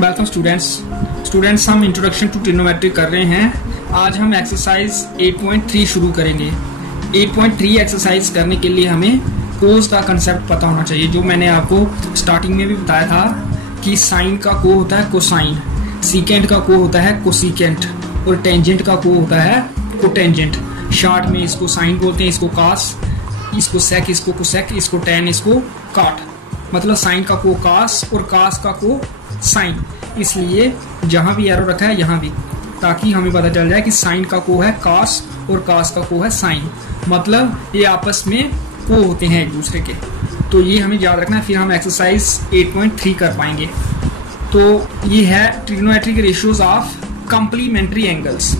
Welcome students हम introduction to trigonometry कर रहे हैं। आज हम एक्सरसाइज 8.3 शुरू करेंगे। 8.3 एक्सरसाइज करने के लिए हमें कोस का कंसेप्ट पता होना चाहिए, जो मैंने आपको स्टार्टिंग में भी बताया था कि साइन का को होता है कोसाइन, सीकेंट का को होता है कोसीकेंट और टेंजेंट का को होता है कोटेंजेंट। शॉर्ट में इसको साइन बोलते हैं, इसको कास, इसको सेक, इसको कोसेक, इसको टेन, इसको काट। मतलब साइन का को कास और कास का को साइन, इसलिए जहां भी एरो रखा है यहाँ भी, ताकि हमें पता चल जाए कि साइन का को है कास और कास का को है साइन। मतलब ये आपस में को होते हैं एक दूसरे के, तो ये हमें याद रखना है, फिर हम एक्सरसाइज 8.3 कर पाएंगे। तो ये है trigonometric ratios of complementary angles.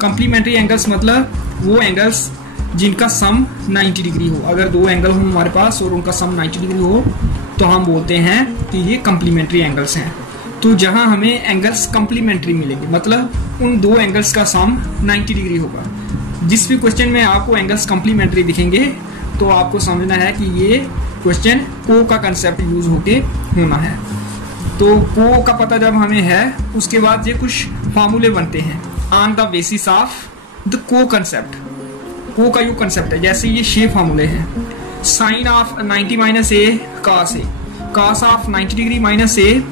Complementary angles मतलब वो एंगल्स जिनका सम 90 डिग्री हो। अगर दो एंगल हो हमारे पास और उनका सम 90 डिग्री हो तो हम बोलते हैं कि ये कंप्लीमेंट्री एंगल्स हैं। तो जहां हमें एंगल्स कंप्लीमेंट्री मिलेंगे मतलब उन दो एंगल्स का सम 90 डिग्री होगा। जिस भी क्वेश्चन में आपको एंगल्स कंप्लीमेंट्री दिखेंगे तो आपको समझना है कि ये क्वेश्चन को का कंसेप्ट यूज होके होना है। तो को का पता जब हमें है, उसके बाद ये कुछ फार्मूले बनते हैं on the basis of the को कंसेप्ट। को का यू कंसेप्ट है, जैसे ये 6 फार्मूले हैं। Sine of 90 minus A cos A, cos of 90 degree minus A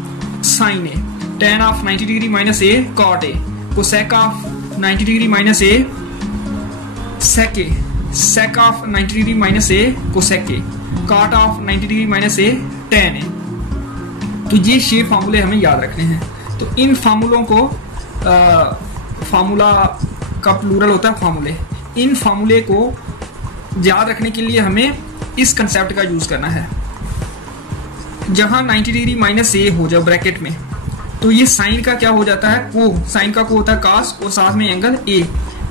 sine A, tan of 90 degree minus A cot A, cosec of 90 degree minus A sec A, sec of 90 degree minus A cosec A, cot of 90 degree minus A tan A. तो ये 6 फार्मूले हमें याद रखने हैं। तो इन फार्मूलों को formula का प्लूरल होता है फार्मूले। इन फार्मूले को याद रखने के लिए हमें इस कंसेप्ट का यूज करना है। जहां 90 डिग्री माइनस ए हो जाए ब्रैकेट में, तो ये साइन का क्या हो जाता है को, साइन का को होता है कास और साथ में एंगल ए।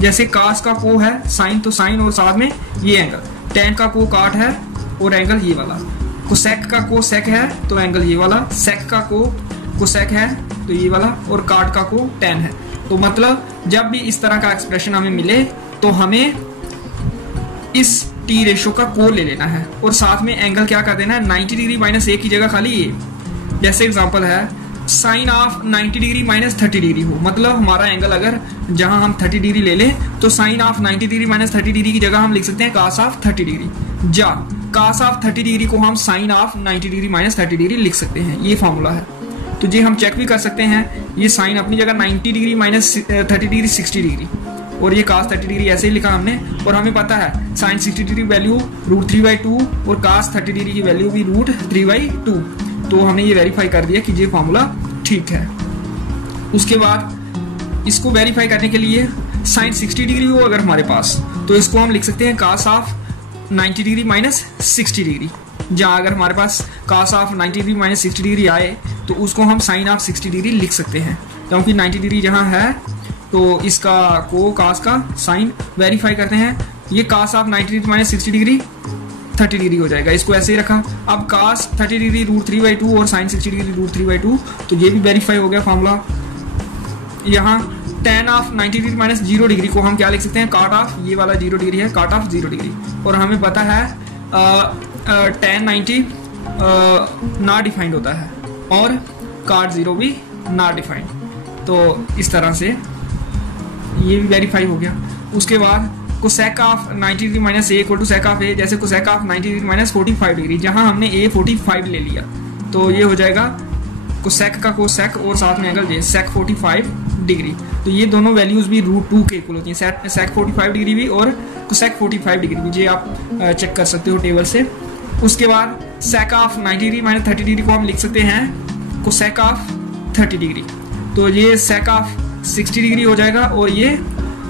जैसे कास का को है साइन, तो साइन और साथ में ये एंगल। टेन का को काट है और एंगल ये वाला। कोसेक का को सेक है तो एंगल ये वाला। सेक का को कोसेक है तो ये वाला, और काट का को टेन है। तो मतलब जब भी इस तरह का एक्सप्रेशन हमें मिले तो हमें इस टी रेशो का को ले लेना है और साथ में एंगल क्या कर देना है, 90 डिग्री माइनस ए की जगह खाली ए। जैसे एग्जांपल है sine of 90 degree minus 30 degree हो, मतलब हमारा एंगल अगर जहां हम 30 डिग्री ले लें तो sine of 90 degree minus 30 degree की जगह हम लिख सकते हैं कास ऑफ 30 डिग्री। जा कास ऑफ 30 डिग्री को हम sine of 90 degree minus 30 degree लिख सकते हैं। ये फॉर्मूला है। तो जी हम चेक भी कर सकते हैं, ये साइन अपनी जगह 90 डिग्री माइनस 30 डिग्री 60 डिग्री, और ये कास 30 डिग्री ऐसे ही लिखा हमने। और हमें पता है साइन 60 डिग्री वैल्यू √3/2 और कास 30 डिग्री की वैल्यू भी √3/2। तो हमने ये वेरीफाई कर दिया कि ये फॉर्मूला ठीक है। उसके बाद इसको वेरीफाई करने के लिए साइन 60 डिग्री हो अगर हमारे पास, तो इसको हम लिख सकते हैं कास ऑफ 90 डिग्री माइनस 60 डिग्री। जहाँ अगर हमारे पास कास ऑफ 90 डिग्री माइनस 60 डिग्री आए तो उसको हम साइन ऑफ 60 डिग्री लिख सकते हैं, क्योंकि 90 डिग्री जहाँ है तो इसका को कास का साइन वेरीफाई करते हैं। ये cos of 90 degree minus 60 degree 30 degree हो जाएगा, इसको ऐसे ही रखा। अब कास 30 डिग्री √3/2 और साइन 60 डिग्री √3/2, तो ये भी वेरीफाई हो गया फॉर्मूला। यहाँ ten of 90 degree minus 0 degree को हम क्या लिख सकते हैं, काट ऑफ, ये वाला 0 डिग्री है, काट ऑफ 0 डिग्री। और हमें पता है टेन 90 ना डिफाइंड होता है और काट 0 भी ना डिफाइंड। तो इस तरह से ये भी वेरीफाई हो गया। उसके बाद cosec of 90 degree minus A equal to sec of A, जैसे cosec of 90 degree minus 45 degree, जहां हमने ए 45 ले लिया तो ये हो जाएगा कोसेक का कोसेक और साथ में एंगल ये सेक 45 डिग्री। तो ये दोनों वैल्यूज भी √2 के इक्वल होती हैं, सेक 45 डिग्री भी और कोसेक 45 डिग्री भी। ये आप चेक कर सकते हो टेबल से। उसके बाद सेक ऑफ 90 डिग्री माइनस 30 डिग्री को हम लिख सकते हैं कोसेक ऑफ 30 डिग्री। तो ये सेक ऑफ 60 डिग्री हो जाएगा और ये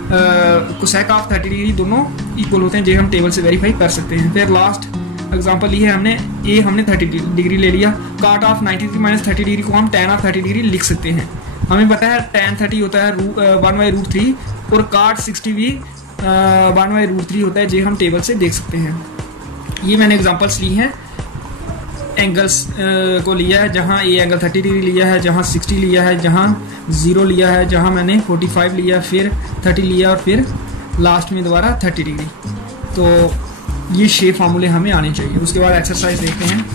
कोसेक ऑफ 30 डिग्री दोनों इक्वल होते हैं, जो हम टेबल से वेरीफाई कर सकते हैं। फिर लास्ट एग्जांपल ये है, हमने 30 डिग्री ले लिया। काट ऑफ 90 डिग्री माइनस 30 डिग्री को हम टेन ऑफ 30 डिग्री लिख सकते हैं। हमें पता है टेन 30 होता है 1/√3 और काट 60 भी 1/√3 होता है, जो हम टेबल से देख सकते हैं। ये मैंने एग्जांपल्स ली हैं, एंगल्स को लिया है, जहाँ ए एंगल 30 डिग्री लिया है, जहाँ 60 लिया है, जहाँ 0 लिया है, जहाँ मैंने 45 लिया, फिर 30 लिया और फिर लास्ट में दोबारा 30 डिग्री। तो ये 6 फार्मूले हमें आने चाहिए। उसके बाद एक्सरसाइज देखते हैं।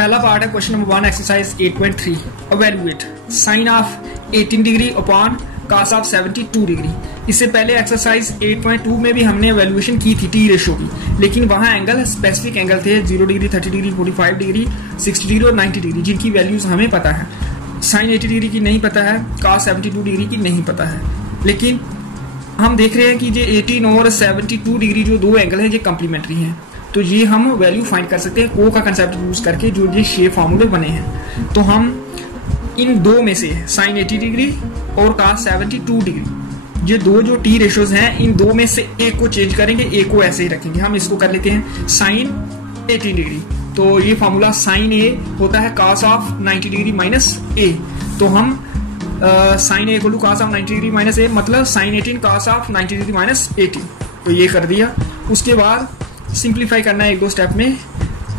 पहला पार्ट है question number 1 exercise 8.3 evaluate sine of 18 degree upon cos of 72 degree. इससे पहले एक्सरसाइज 8.2 में भी हमने इवैल्यूएशन की थी टी रेशियो की, लेकिन वहां एंगल स्पेसिफिक एंगल थे 0 डिग्री, 30 डिग्री, 45 डिग्री, 60 डिग्री और 90 डिग्री, जिनकी वैल्यूज हमें पता है। साइन 80 डिग्री की नहीं पता है, cos 72 डिग्री की नहीं पता है। लेकिन हम देख रहे हैं कि ये 18 और 72 डिग्री जो दो एंगल हैं ये कम्प्लीमेंट्री हैं, तो ये हम वैल्यू फाइंड कर सकते हैं को का कंसेप्ट यूज करके, जो ये शेप फार्मूले बने हैं। तो हम इन दो में से साइन 80 डिग्री और cos 72 डिग्री, ये दो जो टी रेशियोज हैं, इन दो में से एक को चेंज करेंगे, एक को ऐसे ही रखेंगे। हम इसको कर लेते हैं साइन 80 डिग्री, तो ये फार्मूला साइन ए होता है cos of 90 degree minus A. तो हम sine A equal to cos of 90 degree minus A, मतलब sine 18 cos of 90 degree minus 80। तो ये कर दिया। उसके बाद सिंप्लीफाई करना है एक दो स्टेप में।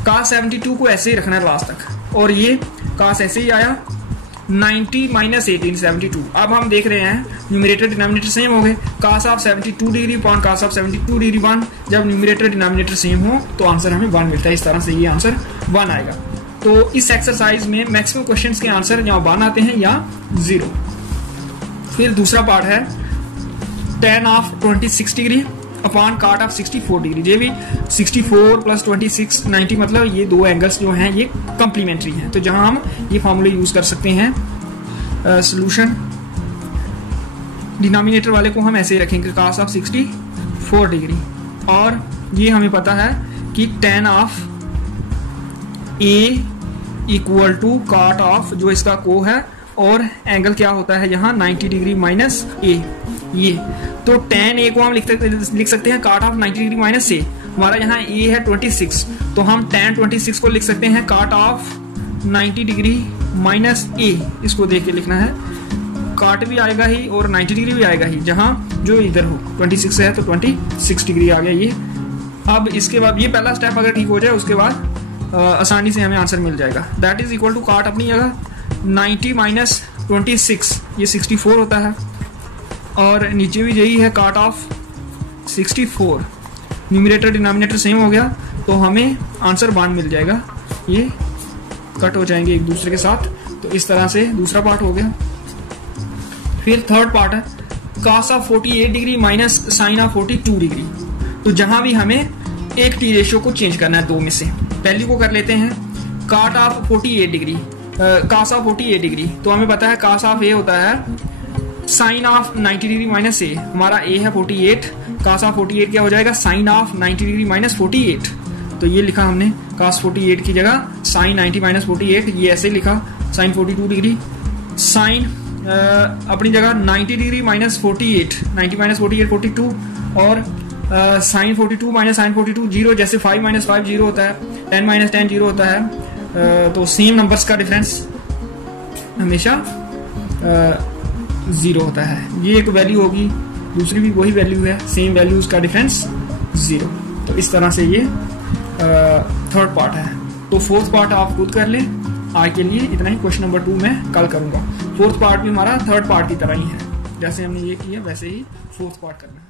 cos 72 को ऐसे ही रखना है लास्ट तक, और ये cos ऐसे ही आया 90 माइनस 18 72। अब हम देख रहे हैं न्यूमरेटर डिनोमिनेटर सेम हो गए, cos of 72 degree upon cos of 72 degree 1। जब न्यूमरेटर डिनोमिनेटर सेम हो तो आंसर हमें 1 मिलता है। इस तरह से ये आंसर 1 आएगा। तो इस एक्सरसाइज में मैक्सिमम क्वेश्चंस के आंसर या 1 आते हैं या 0। फिर दूसरा पार्ट है tan of 26 degree upon cot of 64 degree. ये भी 64 प्लस 26 90, मतलब ये दो एंगल्स जो हैं ये कम्प्लीमेंट्री हैं। तो जहां हम ये फार्मूले यूज कर सकते हैं। सोल्यूशन डिनोमिनेटर वाले को हम ऐसे ही रखेंगे cos ऑफ 64 डिग्री, और ये हमें पता है कि tan of a equal to cot of, जो इसका को है, और एंगल क्या होता है यहाँ 90 डिग्री माइनस ए। ये तो tan a को हम लिख सकते हैं cot ऑफ 90 डिग्री माइनस ए। हमारा यहाँ a है 26, तो हम tan 26 को लिख सकते हैं cot ऑफ 90 डिग्री माइनस ए। इसको देख के लिखना है, cot भी आएगा ही और 90 डिग्री भी आएगा ही, जहां जो इधर हो 26 है तो 26 डिग्री आ गया ये। अब इसके बाद ये पहला स्टेप अगर ठीक हो जाए, उसके बाद आसानी से हमें आंसर मिल जाएगा। That is equal to cot अपनी जगह 90 माइनस 26, ये 64 होता है, और नीचे भी यही है cot of 64। Numerator denominator same हो गया तो हमें आंसर 1 मिल जाएगा। ये कट हो जाएंगे एक दूसरे के साथ। तो इस तरह से दूसरा पार्ट हो गया। फिर थर्ड पार्ट है cos of 48 degree minus sine of 42 degree. तो जहां भी हमें एक टी रेशियो को चेंज करना है दो में से, पहली को कर लेते हैं cot of 48 degree, cos of 48 degree. तो हमें पता है cos ऑफ ए होता है साइन ऑफ 90 डिग्री माइनस ए। हमारा ए है 48, cos ऑफ 48 क्या हो जाएगा साइन ऑफ 90 डिग्री माइनस 48। तो ये लिखा हमने cos 48 की जगह साइन 90 माइनस 48, ये ऐसे लिखा साइन 42 डिग्री। साइन अपनी जगह 90 डिग्री माइनस 48, 90 माइनस 48 42, और साइन 42 माइनस साइन 42 0, जैसे 5 माइनस 5 0 होता है, 10 माइनस 10 0 होता है। तो सेम नंबर्स का डिफरेंस हमेशा 0 होता है। ये एक वैल्यू होगी, दूसरी भी वही वैल्यू है, सेम वैल्यूज का डिफरेंस 0। तो इस तरह से ये थर्ड पार्ट है। तो फोर्थ पार्ट आप खुद कर लें। आज के लिए इतना ही। क्वेश्चन नंबर 2 मैं कल करूंगा। फोर्थ पार्ट भी हमारा थर्ड पार्ट की तरह ही है, जैसे हमने ये किया वैसे ही फोर्थ पार्ट करना है।